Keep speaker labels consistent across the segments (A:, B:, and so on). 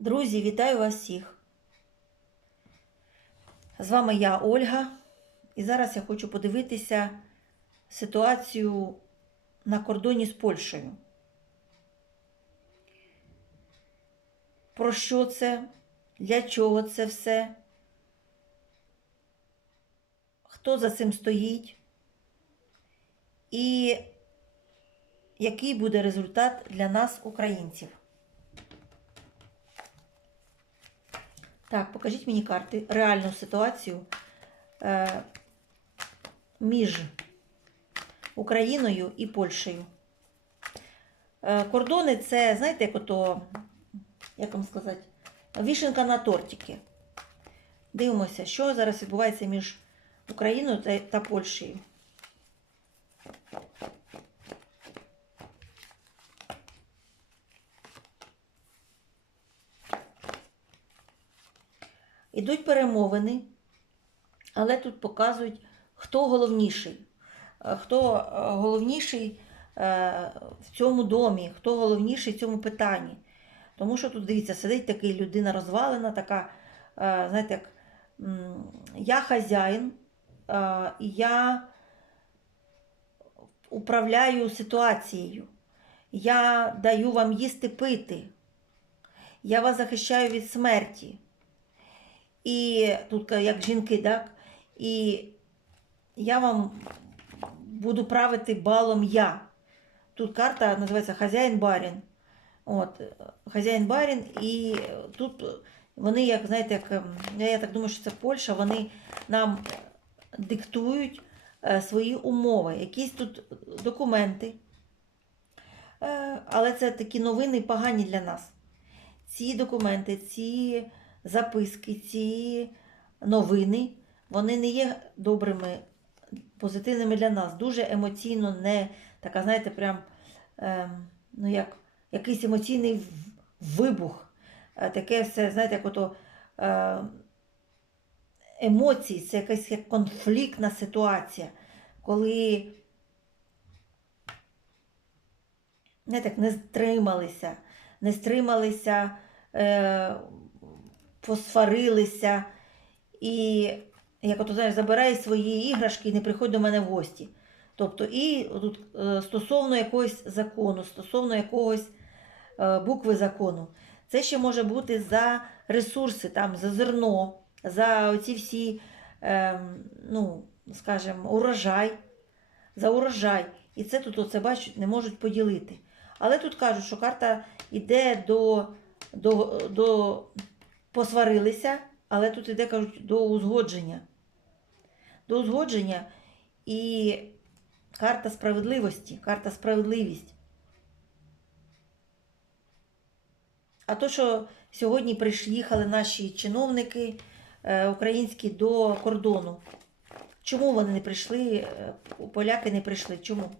A: Друзі, вітаю вас всіх. З вами я, Ольга, і зараз я хочу подивитися ситуацію на кордоні з Польщею. Про що це? Для чого це все? Хто за цим стоїть? І який буде результат для нас, українців? Так, покажіть мені карти, реальну ситуацію е, між Україною і Польщею. Е, кордони це, знаєте, як ото, як вам сказати, вішенка на тортики. Дивимося, що зараз відбувається між Україною та, та Польщею. Ідуть перемовини, але тут показують, хто головніший. Е, Хто е, головніший е, в цьому домі, хто головніший в цьому питанні. Тому що тут, дивіться, сидить такий людина розвалена, така, знаєте, як я хазяїн, я управляю ситуацією. Я даю вам їсти пити. Я вас захищаю від смерті. І тут е, як жінки, так? І я вам буду правити балом я. Тут карта називається Хазяїн барін. От, хазяїн барін, і е, тут вони, як знаєте, як ем, я так думаю, що це Польща, вони нам диктують е, свої умови, якісь тут документи. Але це такі новини погані для нас. Ці документи, ці записки, ці новини, вони не є добрими, позитивними для нас. Дуже емоційно не така, знаєте, прям е, ну як, якийсь емоційний вибух. Е, Таке все, знаєте, як ото е, емоції, це якась як конфліктна ситуація, коли не так не стрималися, не стрималися. Е, посварилися і, як ото знаєш, забирай свої іграшки і не приходь до мене в гості. Тобто, і тут е, стосовно якогось закону, стосовно якогось е, букви закону, це ще може бути за ресурси, там, за зерно, за оці всі, е, ну, скажімо, урожай, за урожай. І це тут, оце бачать, не можуть поділити. Але тут кажуть, що карта йде до, до, до посварилися, але тут іде, кажуть, до узгодження. До узгодження і карта справедливості, карта справедливість. А то, що сьогодні приїхали наші чиновники е, українські до кордону. Чому вони не прийшли? е, Поляки не прийшли. Чому?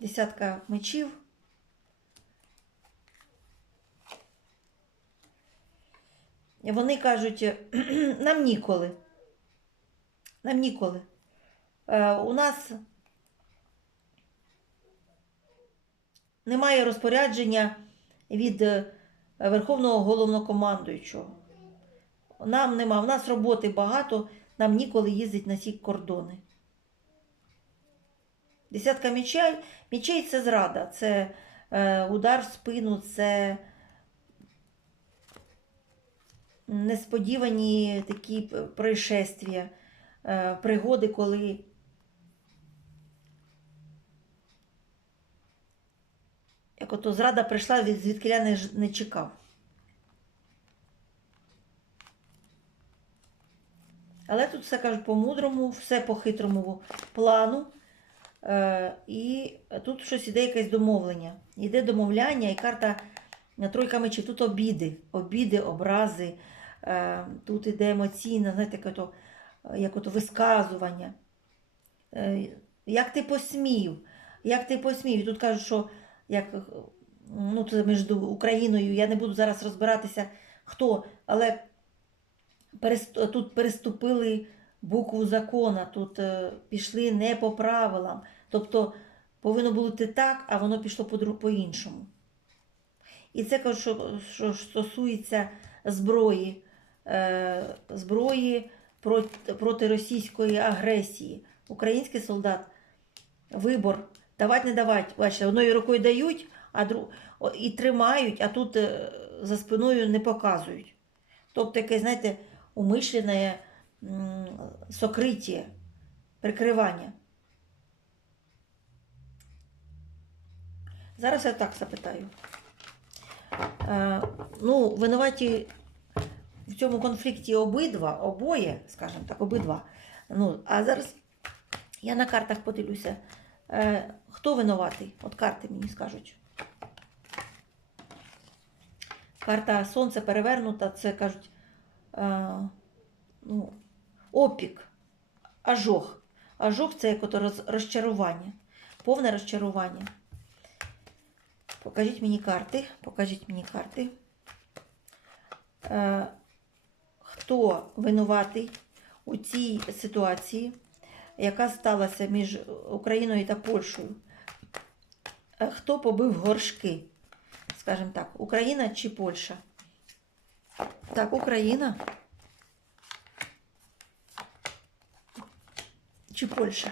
A: Десятка мечів. Вони кажуть, нам ніколи. Нам ніколи. Е, у нас немає розпорядження від е, Верховного головнокомандуючого. Нам нема, в нас роботи багато, нам ніколи їздить на ці кордони. Десятка мечей. Мечей це зрада, це е, удар в спину, це несподівані такі происшествия, е, пригоди, коли як ото зрада прийшла, звідки я не, чекав. Але тут все кажуть по-мудрому, все по хитрому плану. Е, і тут щось іде якесь домовлення. Іде домовляння, і карта на тройка мечів. Тут обіди, обіди, образи. Е, тут іде емоційне, знаєте, як ото, як ото висказування. Е, як ти посмів? Як ти посмів? І тут кажуть, що як, ну, це між Україною, я не буду зараз розбиратися, хто, але тут переступили букву закона, тут е, пішли не по правилам. Тобто повинно бути так, а воно пішло по-іншому. І це кажуть, що, що стосується зброї, е, зброї проти, російської агресії. Український солдат вибор давати, не давати. Бачите, одною рукою дають, а дру... і тримають, а тут е, за спиною не показують. Тобто якесь, знаєте, умишлене сокриття, прикривання. Зараз я так запитаю. Е, ну, винуваті в цьому конфлікті обидва, обоє, скажімо так, обидва. Ну, а зараз я на картах подивлюся. Е, хто винуватий? От карти мені скажуть. Карта Сонце перевернута, це кажуть е, ну, опік, ажог. Ажог це як ото роз- розчарування, повне розчарування. Покажіть мені карти. Покажіть мені карти. Е, хто винуватий у цій ситуації, яка сталася між Україною та Польщею? Е, Хто побив горшки? Скажімо так, Україна чи Польща? Так, Україна. Чи Польща?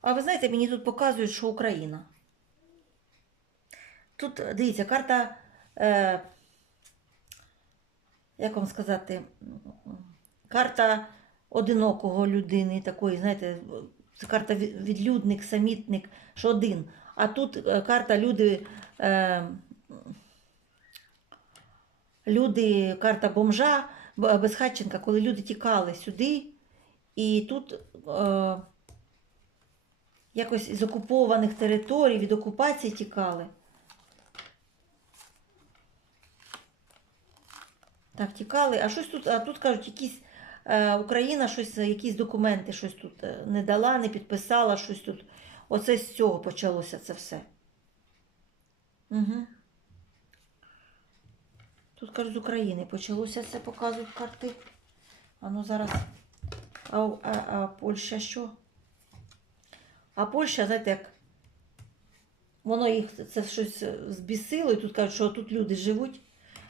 A: А ви знаєте, мені тут показують, що Україна. Тут, дивіться, карта, е, як вам сказати, карта одинокого людини, такої, знаєте, це карта відлюдник, самітник, що один. А тут е, карта люди, е, люди, карта бомжа, безхатченка, коли люди тікали сюди, і тут. Е, якось з окупованих територій, від окупації тікали. Так, тікали. А щось тут, а тут кажуть, якісь е, Україна щось, якісь документи щось тут е, не дала, не підписала, щось тут. Оце з цього почалося це все. Угу. Тут кажуть, з України почалося це, показують карти. А ну зараз. А, а, а Польща що? А Польща, знаєте, як воно їх це щось збісило, і тут кажуть, що тут люди живуть,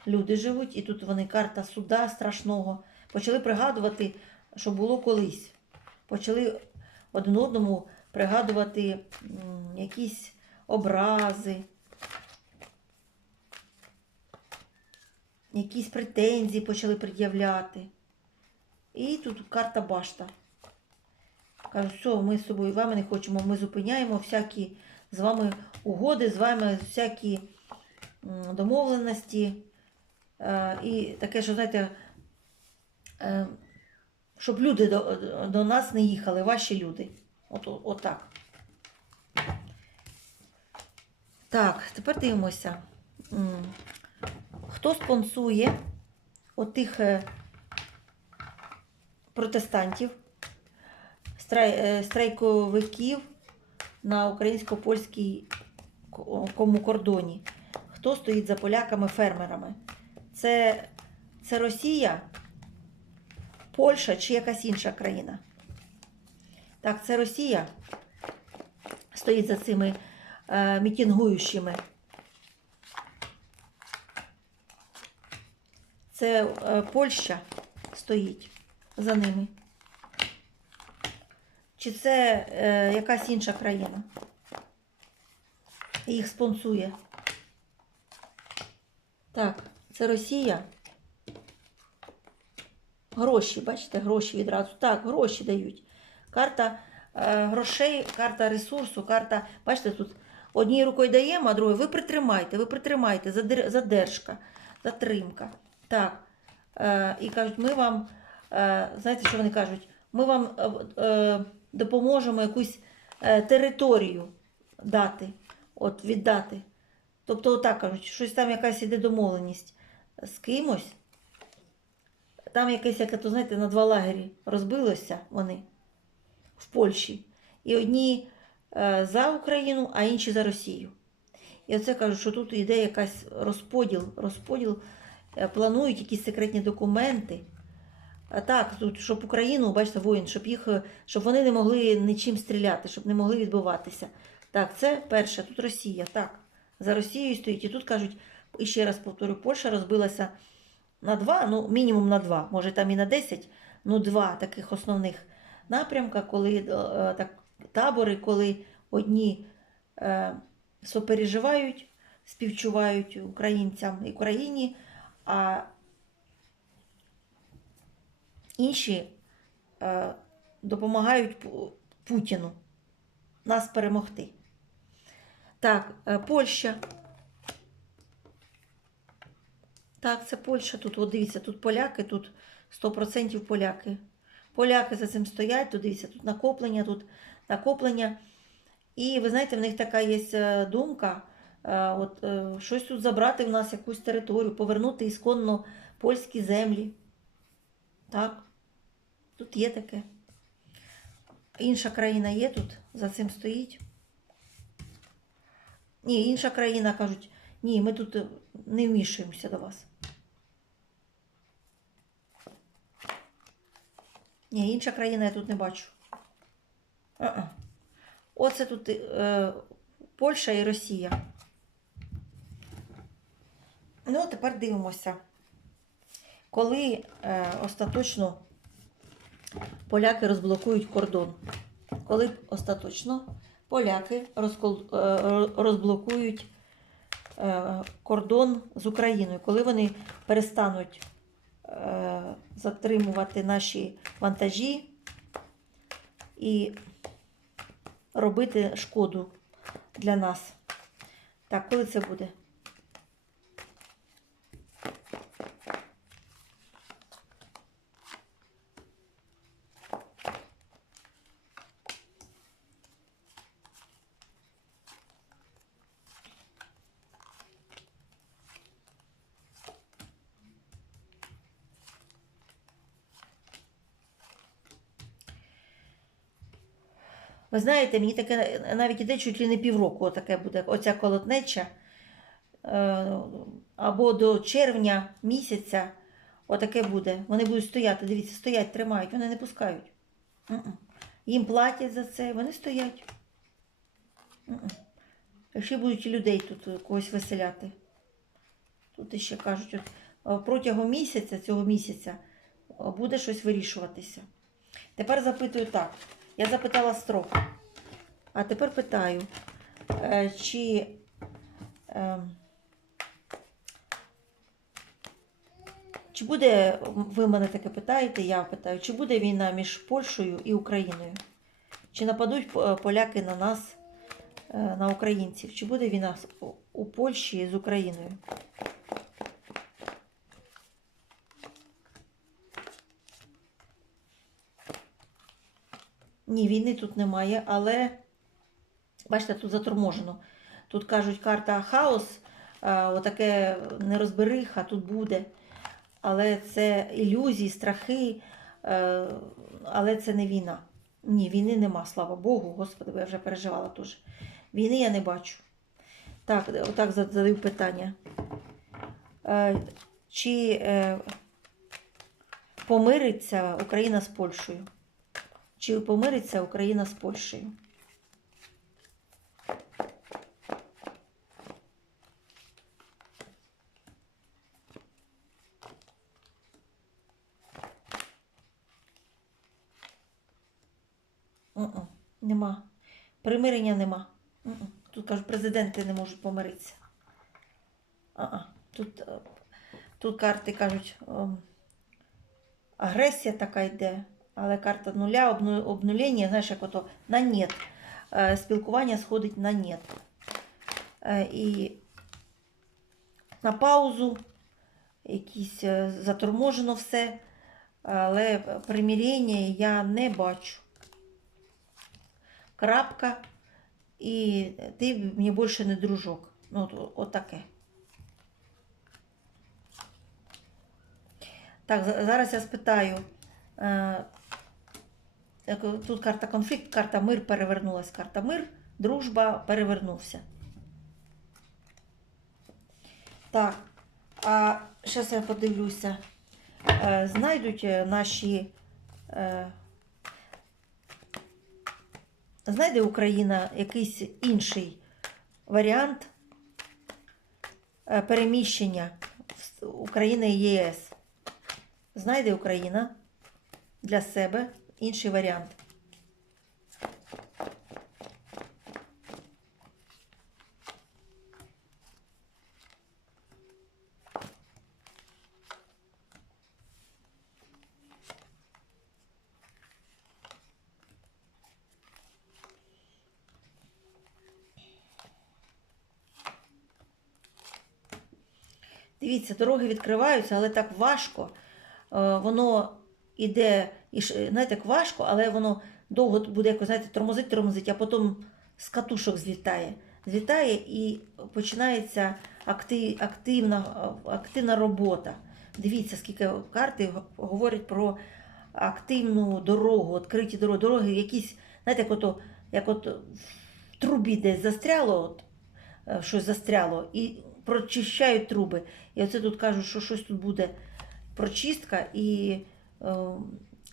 A: люди живуть, і тут вони карта суда страшного. Почали пригадувати, що було колись. Почали один одному пригадувати якісь образи, якісь претензії почали пред'являти. І тут карта башта. Кажуть, все, ми з собою вами не хочемо, ми зупиняємо всякі з вами угоди, з вами всякі домовленості. Е, і таке, що, знаєте, е, щоб люди до, до нас не їхали, ваші люди. От, от так. Так, тепер дивимося. Хто спонсує отих е, протестантів? Е, страйковиків на українсько-польській кордоні. Хто стоїть за поляками-фермерами? Це, це Росія, Польща чи якась інша країна? Так, це Росія стоїть за цими е, мітингуючими. Це е, Польща стоїть за ними. Чи це е, якась інша країна? Їх спонсує. Так, це Росія. Гроші, бачите, гроші відразу. Так, гроші дають. Карта е, грошей, карта ресурсу, карта. Бачите, тут однією рукою даємо, а другою ви притримайте, ви притримайте, задер- задержка, затримка. Так. Е, і кажуть, ми вам, е, знаєте, що вони кажуть? Ми вам е, е, допоможемо якусь е, територію дати, от віддати. Тобто, отак кажуть, щось там якась іде домовленість з кимось. Там якесь, як то знаєте, на два лагері розбилося вони в Польщі. І одні е, за Україну, а інші за Росію. І оце кажуть, що тут йде якась розподіл, розподіл, е, планують якісь секретні документи. Так, тут, щоб Україну, бачите, воїн, щоб їх, щоб вони не могли нічим стріляти, щоб не могли відбиватися. Так, це перше, тут Росія, так. За Росією стоїть. І тут кажуть, і ще раз повторю, Польща розбилася на два, ну, мінімум на два, може там і на десять, ну два таких основних напрямка, коли е, так, табори, коли одні е, сопереживають, співчувають українцям і Україні, а інші е, допомагають Путіну нас перемогти. Так, е, Польща. Так, це Польща. Тут, от дивіться, тут поляки, тут 100% поляки. Поляки за цим стоять, тут дивіться, тут накоплення, тут накоплення. І ви знаєте, в них така є е, думка, е, от, е, щось тут забрати в нас якусь територію, повернути ісконно польські землі. Так, тут є таке. Інша країна є тут, за цим стоїть. Ні, інша країна кажуть, ні, ми тут е, не вмішуємося до вас. Ні, інша країна я тут не бачу. А-а. Оце тут е, Польща і Росія. Ну, а тепер дивимося. Коли е, остаточно поляки розблокують кордон. Коли остаточно поляки е, ро- розблокують е, кордон з Україною, коли вони перестануть е, затримувати наші вантажі і робити шкоду для нас. Так, коли це буде? Ви знаєте, мені таке навіть іде чуть ли не півроку, таке буде оця колотнеча. Е, Або до червня місяця отаке буде. Вони будуть стояти, дивіться, стоять, тримають, вони не пускають. Їм платять за це, вони стоять. Ще будуть і людей тут е, когось веселяти. Тут іще кажуть, от, е, протягом місяця, цього місяця, буде щось вирішуватися. Тепер запитую так. Я запитала строк. А тепер питаю, е, чи е, чи буде, ви мене таке питаєте, я питаю, чи буде війна між Польщею і Україною? Чи нападуть е, поляки на нас, на українців? Чи буде війна у Польщі з Україною? Ні, війни тут немає, але бачите, тут заторможено. Тут кажуть, карта хаос, отаке нерозбериха тут буде. Але це ілюзії, страхи, е, але це не війна. Ні, війни нема, слава Богу, Господи, бо я вже переживала теж. Війни я не бачу. Так, отак задаю питання. Е, Чи е, помириться Україна з Польщею? Чи помириться Україна з Польщею? Нема. Примирення нема. Тут кажуть, президенти не можуть помиритися. А-а. Тут, е, тут карти кажуть, ем, агресія така йде, але карта нуля, обну- обнулення, знаєш, як ото на нет. Е, Спілкування сходить на нет. Е, І на паузу, якісь е, заторможено все, але примирення я не бачу. Крапка і ти мені більше не дружок. Ну, от, от таке. Так, зараз я спитаю. Е, тут карта конфлікт, карта мир перевернулась. Карта мир, дружба перевернувся. Так, а зараз я подивлюся. Е, знайдуть е, наші. Знайде Україна якийсь інший варіант переміщення України і ЄС. Знайде Україна для себе інший варіант. Дивіться, дороги відкриваються, але так важко. Е, Воно іде, і знаєте, як важко, але воно довго буде якось, знаєте, тормозить, тормозить, а потім з катушок злітає. Злітає і починається акти- активна, активна робота. Дивіться, скільки карти говорять про активну дорогу, відкриті дороги, дороги якісь, знаєте, як ото, як от в трубі десь застряло, от, е, щось застряло, і прочищають труби. І оце тут кажуть, що щось тут буде прочистка, і е,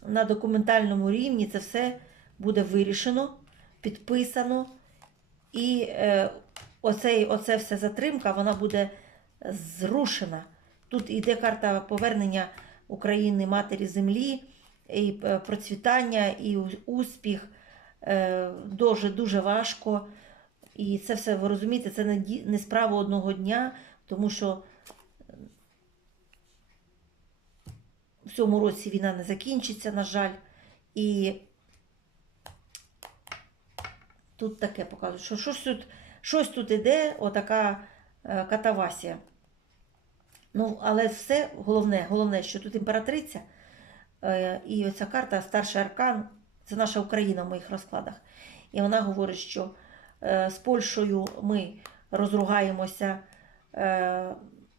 A: на документальному рівні це все буде вирішено, підписано. І е, оцей, оце все затримка, вона буде зрушена. Тут іде карта повернення України матері землі, і е, процвітання, і успіх. Е, дуже дуже важко. І це все, ви розумієте, це не, не справа одного дня, тому що в цьому році війна не закінчиться, на жаль. І тут таке показують, що щось тут, щось тут іде, отака е, катавасія. Ну, але все головне, головне, що тут імператриця, е, і оця карта старший аркан, це наша Україна в моїх розкладах. І вона говорить, що е, з Польщею ми розругаємося,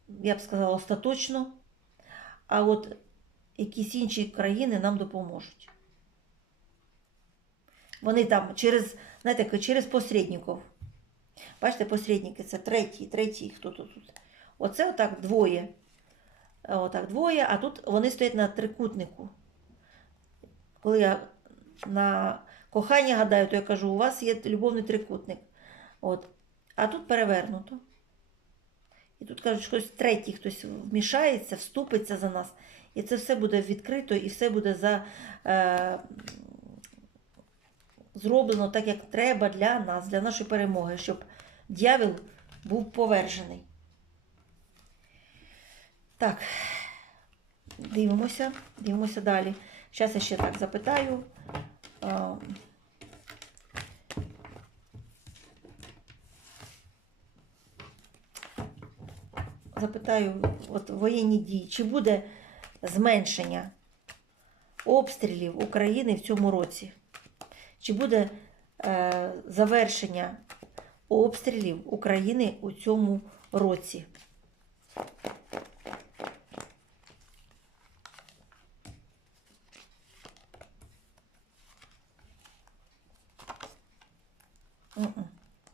A: я б сказала, остаточно, а от якісь інші країни нам допоможуть. Вони там через, знаєте, через посередників. Бачите, посередники це третій, третій, хто тут тут. Оце отак двоє. Е, Отак двоє, а тут вони стоять на трикутнику. Коли я на кохання гадаю, то я кажу, у вас є любовний трикутник. От. А тут перевернуто. І тут кажуть, що хтось третій, хтось вмішається, вступиться за нас. І це все буде відкрито, і все буде за, е, зроблено так, як треба для нас, для нашої перемоги, щоб дьявол був повержений. Так, дивимося, дивимося далі. Зараз я ще так запитаю. А, Запитаю, от воєнні дії, чи буде зменшення обстрілів України в цьому році? Чи буде е, завершення обстрілів України у цьому році?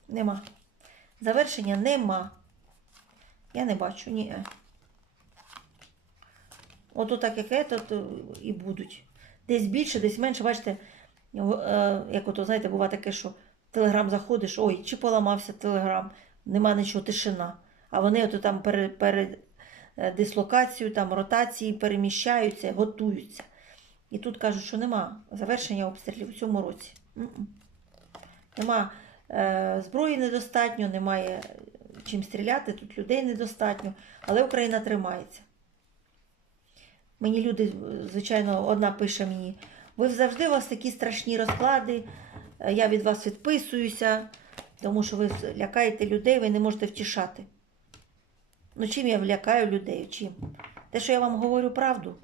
A: Нема. Завершення нема. Я не бачу, ні. От так, як це, то і будуть. Десь більше, десь менше. Бачите, е, як ото, знаєте, буває таке, що телеграм заходиш, ой, чи поламався телеграм, нема нічого, тишина. А вони ото там перед, перед е, дислокацією, там ротації переміщаються, готуються. І тут кажуть, що нема завершення обстрілів у цьому році. Нема е, зброї недостатньо, немає чим стріляти, тут людей недостатньо, але Україна тримається. Мені люди, звичайно, одна пише мені, ви завжди у вас такі страшні розклади, е, я від вас відписуюся, тому що ви лякаєте людей, ви не можете втішати. Ну, чим я влякаю людей? Чим? Те, що я вам говорю правду,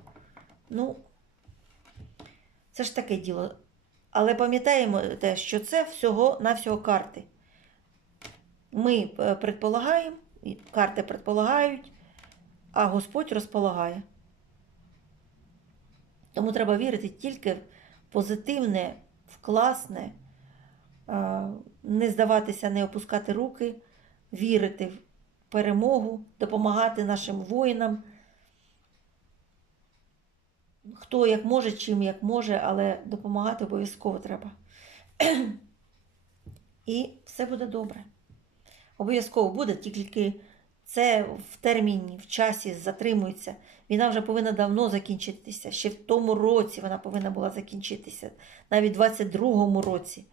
A: ну, це ж таке діло. Але пам'ятаємо те, що це всього на всього карти. Ми е, предполагаємо, карти предполагають, а Господь розполагає. Тому треба вірити тільки в позитивне, в класне, не здаватися, не опускати руки, вірити в перемогу, допомагати нашим воїнам. Хто як може, чим як може, але допомагати обов'язково треба. І все буде добре. Обов'язково буде, тільки це в терміні, в часі затримується. Війна вже повинна давно закінчитися. Ще в тому році вона повинна була закінчитися, навіть в 22-му році.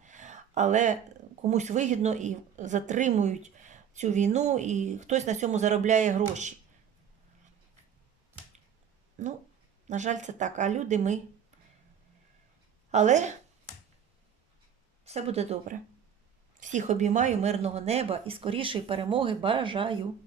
A: Але комусь вигідно і затримують цю війну, і хтось на цьому заробляє гроші. Ну, на жаль, це так. А люди ми. Але все буде добре. Всіх обіймаю мирного неба і скорішої перемоги бажаю.